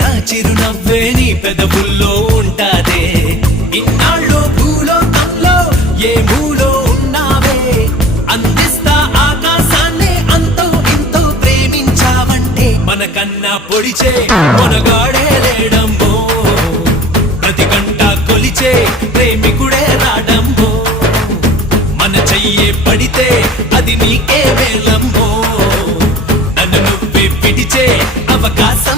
నా చిరునవ్వే నీ పెదవుల్లో ఉంటాదే. ఇన్నాళ్ళు భూలోకంలో ఏ మూలో ఉన్నావే, అందిస్తా ఆకాశాన్ని అంతో ఇంతో ప్రేమించావంటే. మనకన్నా పొడిచే మనగాడే లేడమ్మో, ప్రతి గంట కొలిచే ప్రేమికుడే రాడమ్మో. మన చెయ్యే పడితే అది నీకే వేలమ్మో, నన్ను నువ్వే పిడిచే అవకాశం